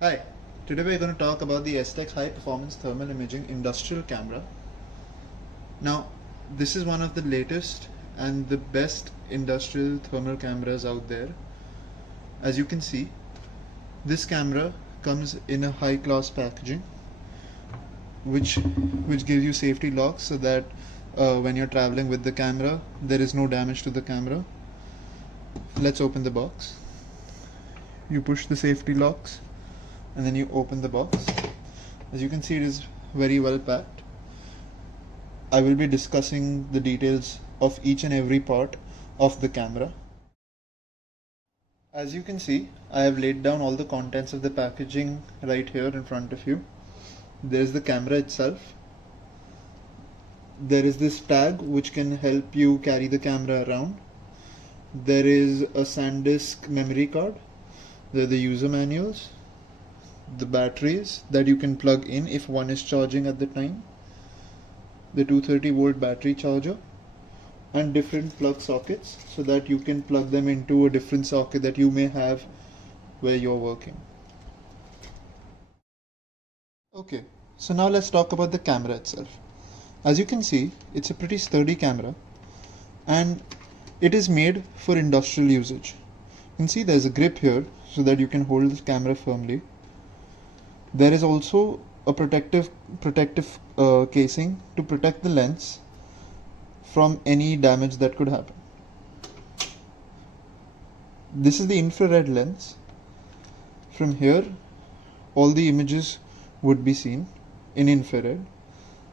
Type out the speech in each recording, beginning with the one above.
Hi, today we're going to talk about the STEX High Performance Thermal Imaging Industrial Camera. Now, this is one of the latest and the best industrial thermal cameras out there. As you can see, this camera comes in a high class packaging which gives you safety locks so that when you're traveling with the camera there is no damage to the camera. Let's open the box. You push the safety locks and then you open the box. As you can see, it is very well packed. I will be discussing the details of each and every part of the camera. As you can see, I have laid down all the contents of the packaging right here in front of you. There is the camera itself. There is this tag which can help you carry the camera around. There is a SanDisk memory card. There are the user manuals, the batteries that you can plug in if one is charging at the time, the 230 volt battery charger, and different plug sockets so that you can plug them into a different socket that you may have where you're working. Okay, so now let's talk about the camera itself. As you can see, it's a pretty sturdy camera and it is made for industrial usage. You can see there's a grip here so that you can hold the camera firmly. There is also a protective casing to protect the lens from any damage that could happen. This is the infrared lens. From here, all the images would be seen in infrared.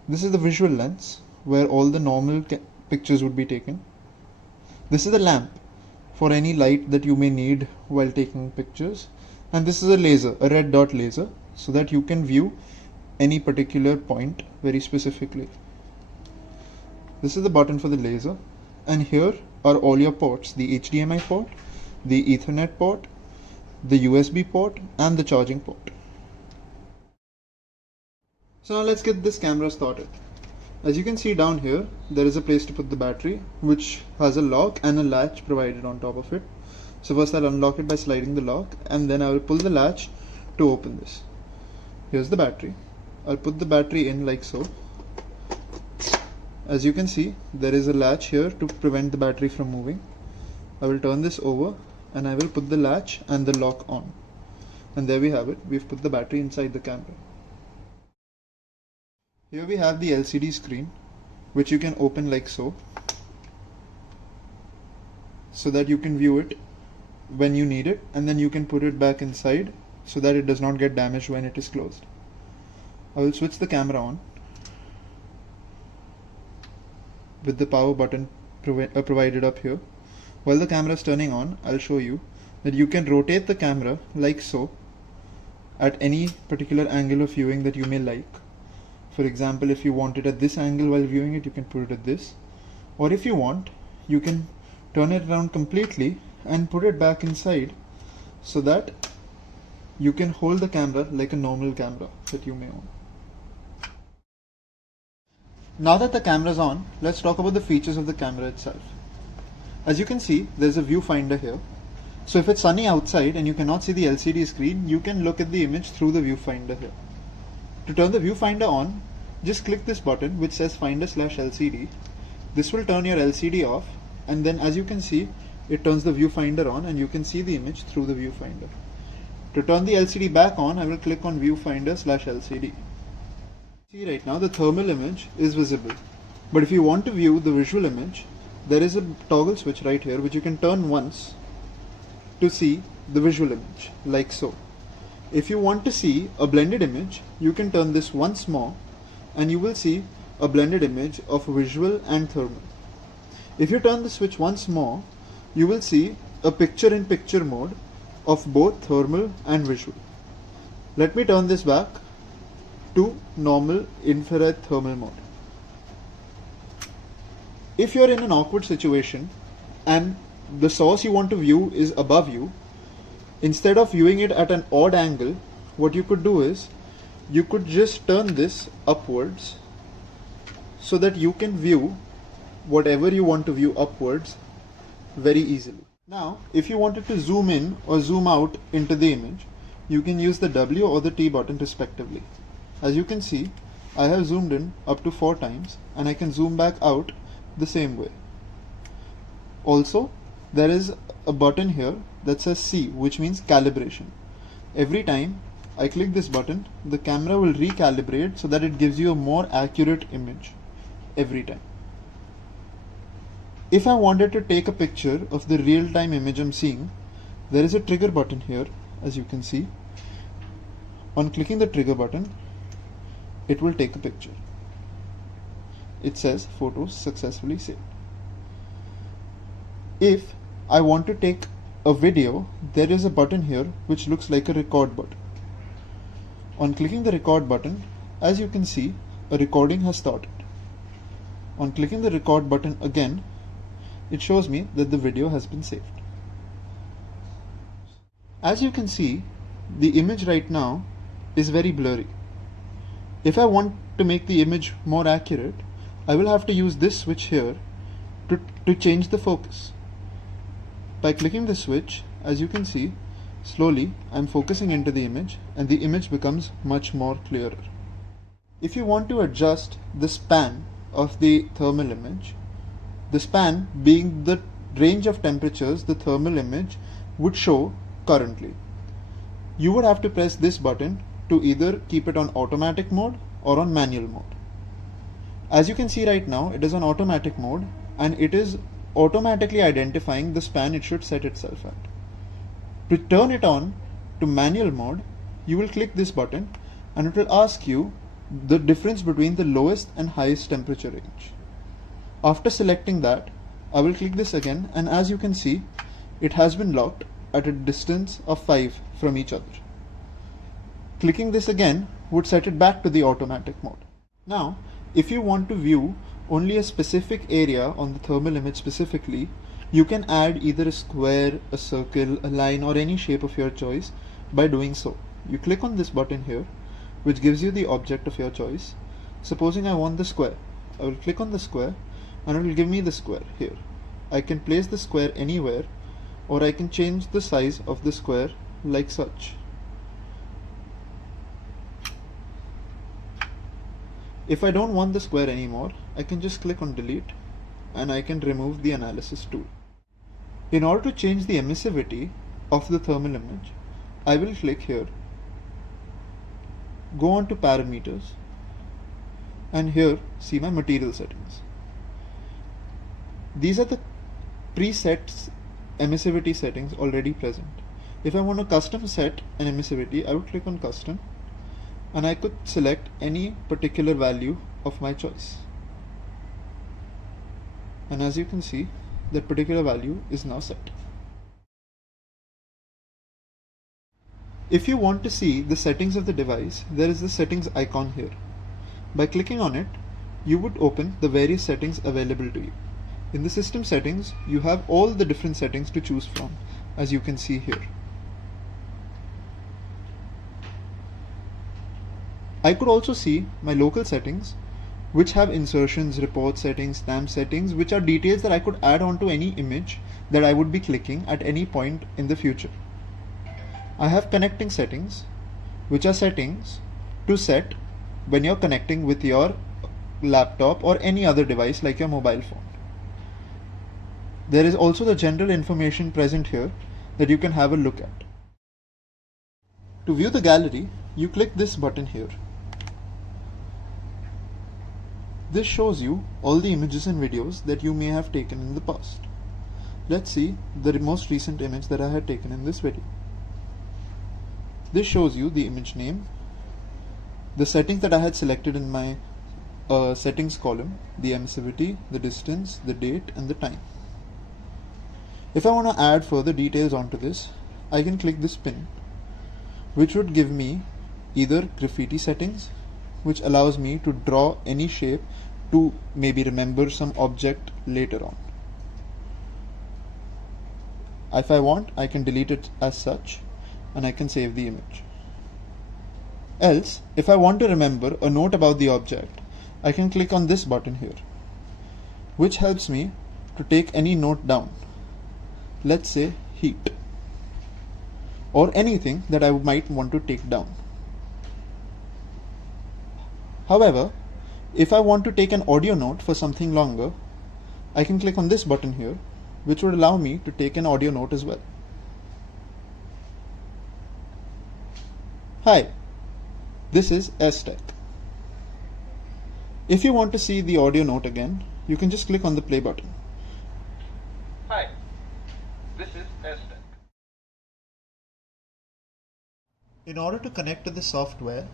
This is the visual lens where all the normal pictures would be taken. This is the lamp for any light that you may need while taking pictures. And this is a laser, a red dot laser, so that you can view any particular point very specifically. This is the button for the laser, and here are all your ports: the HDMI port, the Ethernet port, the USB port, and the charging port. So now let's get this camera started. As you can see down here, there is a place to put the battery, which has a lock and a latch provided on top of it. So first I'll unlock it by sliding the lock, and then I will pull the latch to open this. Here's the battery. I'll put the battery in like so. As you can see, there is a latch here to prevent the battery from moving. I will turn this over and I will put the latch and the lock on. And there we have it. We've put the battery inside the camera. Here we have the LCD screen, which you can open like so that you can view it when you need it, and then you can put it back inside so that it does not get damaged when it is closed. I will switch the camera on with the power button provided up here. While the camera is turning on, I'll show you that you can rotate the camera like so at any particular angle of viewing that you may like. For example, if you want it at this angle while viewing it, you can put it at this. Or if you want, you can turn it around completely and put it back inside so that you can hold the camera like a normal camera that you may own. Now that the camera is on, let's talk about the features of the camera itself. As you can see, there's a viewfinder here. So if it's sunny outside and you cannot see the LCD screen, you can look at the image through the viewfinder here. To turn the viewfinder on, just click this button which says Finder/LCD. This will turn your LCD off, and then as you can see, it turns the viewfinder on and you can see the image through the viewfinder. To turn the LCD back on, I will click on Viewfinder/LCD. See, right now the thermal image is visible, but if you want to view the visual image, there is a toggle switch right here which you can turn once to see the visual image, like so. If you want to see a blended image, you can turn this once more and you will see a blended image of visual and thermal. If you turn the switch once more, you will see a picture-in-picture mode of both thermal and visual. Let me turn this back to normal infrared thermal mode. If you're in an awkward situation and the source you want to view is above you, instead of viewing it at an odd angle, what you could do is you could just turn this upwards so that you can view whatever you want to view upwards very easily. Now, if you wanted to zoom in or zoom out into the image, you can use the W or the T button respectively. As you can see, I have zoomed in up to 4 times and I can zoom back out the same way. Also, there is a button here that says C, which means calibration. Every time I click this button, the camera will recalibrate so that it gives you a more accurate image every time. If I wanted to take a picture of the real-time image I'm seeing, there is a trigger button here, as you can see. On clicking the trigger button, it will take a picture. It says photos successfully saved. If I want to take a video, there is a button here which looks like a record button. On clicking the record button, as you can see, a recording has started. On clicking the record button again, it shows me that the video has been saved. As you can see, the image right now is very blurry. If I want to make the image more accurate, I will have to use this switch here to change the focus. By clicking the switch, as you can see, slowly I'm focusing into the image and the image becomes much more clearer. If you want to adjust the span of the thermal image, the span being the range of temperatures the thermal image would show currently, you would have to press this button to either keep it on automatic mode or on manual mode. As you can see right now, it is on automatic mode and it is automatically identifying the span it should set itself at. To turn it on to manual mode, you will click this button and it will ask you the difference between the lowest and highest temperature range. After selecting that, I will click this again and as you can see, it has been locked at a distance of 5 from each other. Clicking this again would set it back to the automatic mode. Now, if you want to view only a specific area on the thermal image specifically, you can add either a square, a circle, a line or any shape of your choice by doing so. You click on this button here, which gives you the object of your choice. Supposing I want the square, I will click on the square and it will give me the square here. I can place the square anywhere or I can change the size of the square like such. If I don't want the square anymore, I can just click on delete and I can remove the analysis tool. In order to change the emissivity of the thermal image, I will click here, go on to parameters and here see my material settings. These are the preset emissivity settings already present. If I want to custom set an emissivity, I would click on custom and I could select any particular value of my choice. And as you can see, that particular value is now set. If you want to see the settings of the device, there is the settings icon here. By clicking on it, you would open the various settings available to you. In the system settings, you have all the different settings to choose from, as you can see here. I could also see my local settings, which have insertions, report settings, stamp settings, which are details that I could add on to any image that I would be clicking at any point in the future. I have connecting settings, which are settings to set when you're connecting with your laptop or any other device like your mobile phone. There is also the general information present here that you can have a look at. To view the gallery, you click this button here. This shows you all the images and videos that you may have taken in the past. Let's see the most recent image that I had taken in this video. This shows you the image name, the settings that I had selected in my settings column, the emissivity, the distance, the date and the time. If I want to add further details onto this, I can click this pin, which would give me either graffiti settings, which allows me to draw any shape to maybe remember some object later on. If I want, I can delete it as such and I can save the image. Else, if I want to remember a note about the object, I can click on this button here, which helps me to take any note down. Let's say heat. or anything that I might want to take down. However, if I want to take an audio note for something longer, I can click on this button here, which would allow me to take an audio note as well. Hi, this is S-Tech. If you want to see the audio note again, you can just click on the play button. Hi, this is S-Tech. In order to connect to the software,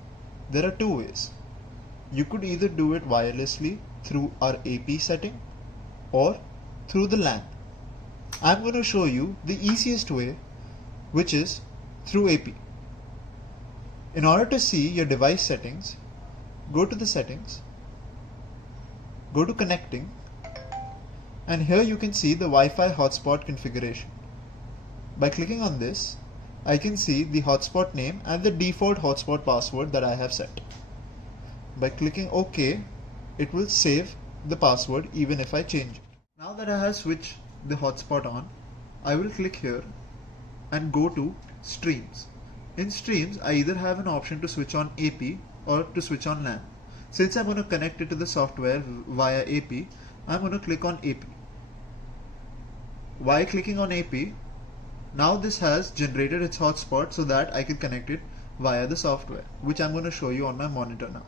there are two ways. You could either do it wirelessly through our AP setting or through the LAN. I'm going to show you the easiest way, which is through AP. In order to see your device settings, go to the settings, go to connecting, and here you can see the Wi-Fi hotspot configuration. By clicking on this, I can see the hotspot name and the default hotspot password that I have set. By clicking OK, it will save the password even if I change it. Now that I have switched the hotspot on, I will click here and go to Streams. In Streams, I either have an option to switch on AP or to switch on LAN. Since I'm going to connect it to the software via AP, I'm going to click on AP. While clicking on AP, now this has generated its hotspot so that I can connect it via the software, which I'm going to show you on my monitor now.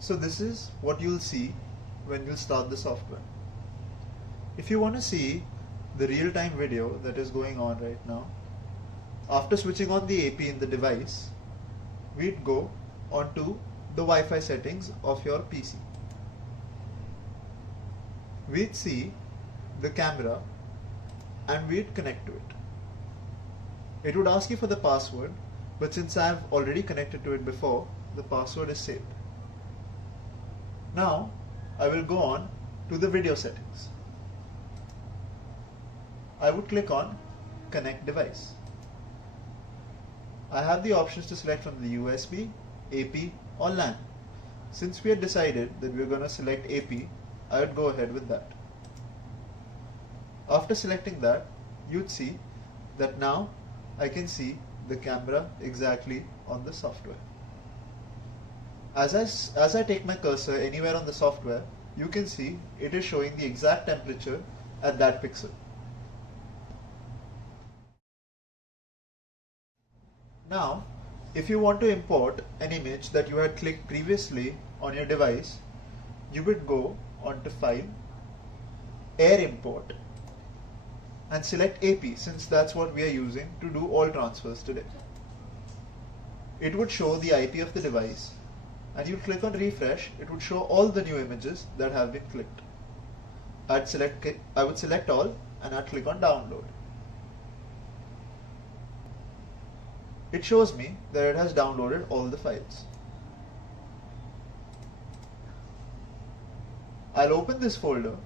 So this is what you'll see when you start the software. If you want to see the real-time video that is going on right now, after switching on the AP in the device, we'd go onto the Wi-Fi settings of your PC. We'd see the camera and we'd connect to it. It would ask you for the password, but since I've already connected to it before, the password is saved. Now I will go on to the video settings. I would click on Connect Device. I have the options to select from the USB, AP or LAN. Since we had decided that we are going to select AP, I would go ahead with that. After selecting that, you'd see that now I can see the camera exactly on the software. As I take my cursor anywhere on the software, you can see it is showing the exact temperature at that pixel. Now, if you want to import an image that you had clicked previously on your device, you would go onto File, Air Import, and select AP, since that's what we are using to do all transfers today. It would show the IP of the device, and you click on refresh, it would show all the new images that have been clicked. I would select all and I'd click on download. It shows me that it has downloaded all the files. I'll open this folder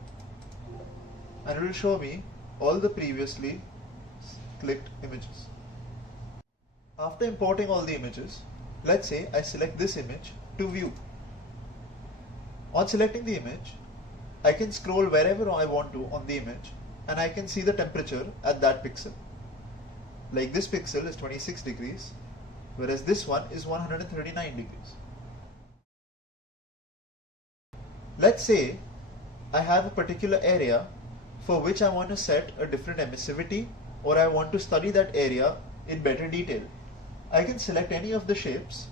and it will show me all the previously clicked images. After importing all the images, let's say I select this image to view. On selecting the image, I can scroll wherever I want to on the image and I can see the temperature at that pixel. Like this pixel is 26 degrees, whereas this one is 139 degrees. Let's say I have a particular area for which I want to set a different emissivity, or I want to study that area in better detail. I can select any of the shapes,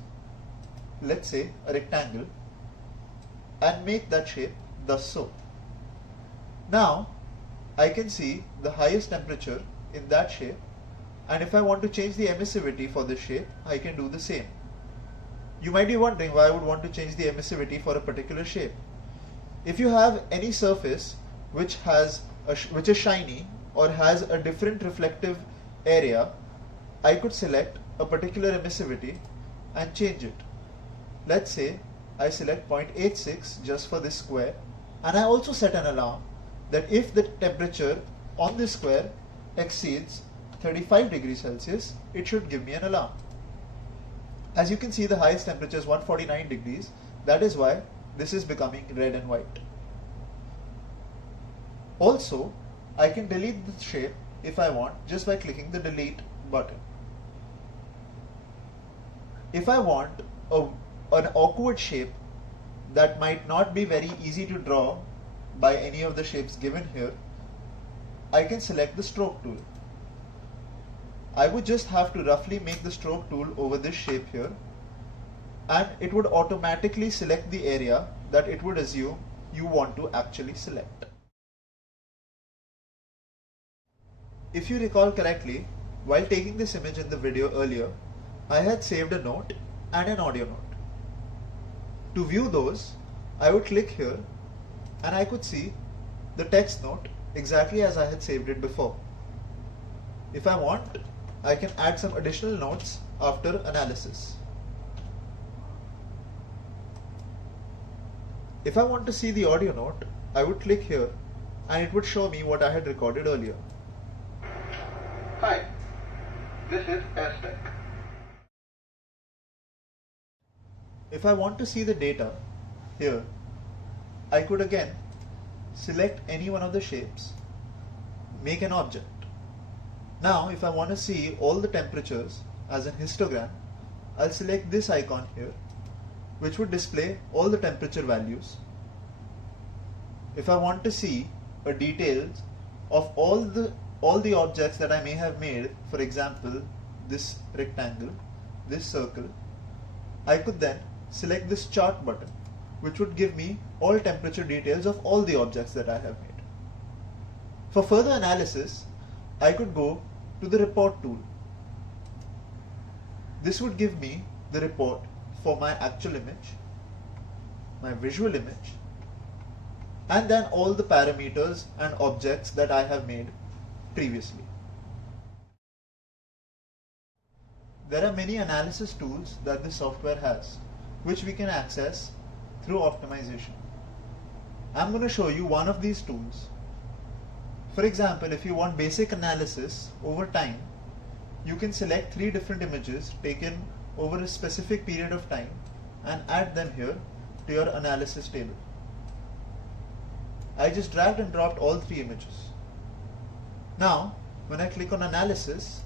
let's say a rectangle, and make that shape thus so. Now I can see the highest temperature in that shape, and if I want to change the emissivity for this shape, I can do the same. You might be wondering why I would want to change the emissivity for a particular shape. If you have any surface which is shiny or has a different reflective area, I could select a particular emissivity and change it. Let's say I select 0.86 just for this square, and I also set an alarm that if the temperature on this square exceeds 35 degrees Celsius, it should give me an alarm. As you can see, the highest temperature is 149 degrees. That is why this is becoming red and white. Also, I can delete the shape if I want just by clicking the delete button. If I want an awkward shape that might not be very easy to draw by any of the shapes given here, I can select the stroke tool. I would just have to roughly make the stroke tool over this shape here, and it would automatically select the area that it would assume you want to actually select. If you recall correctly, while taking this image in the video earlier, I had saved a note and an audio note. To view those, I would click here and I could see the text note exactly as I had saved it before. If I want, I can add some additional notes after analysis. If I want to see the audio note, I would click here and it would show me what I had recorded earlier. Hi, this is Aztec. If I want to see the data here, I could again select any one of the shapes, make an object. Now if I want to see all the temperatures as a histogram, I'll select this icon here, which would display all the temperature values. If I want to see a details of all the objects that I may have made, for example this rectangle, this circle, I could then select this chart button, which would give me all temperature details of all the objects that I have made. For further analysis, I could go to the report tool. This would give me the report for my actual image, my visual image, and then all the parameters and objects that I have made previously. There are many analysis tools that the software has, which we can access through optimization. I'm going to show you one of these tools. For example, if you want basic analysis over time, you can select 3 different images taken over a specific period of time and add them here to your analysis table. I just dragged and dropped all 3 images. Now, when I click on analysis,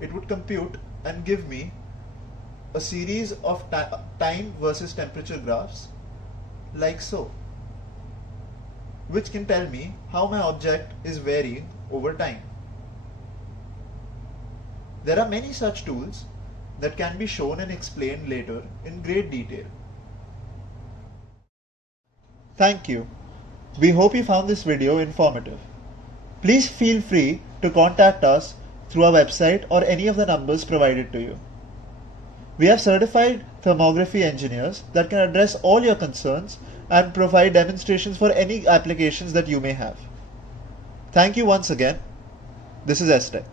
it would compute and give me a series of time versus temperature graphs like so, which can tell me how my object is varying over time. There are many such tools that can be shown and explained later in great detail. Thank you. We hope you found this video informative. Please feel free to contact us through our website or any of the numbers provided to you. We have certified thermography engineers that can address all your concerns and provide demonstrations for any applications that you may have. Thank you once again. This is Aztec.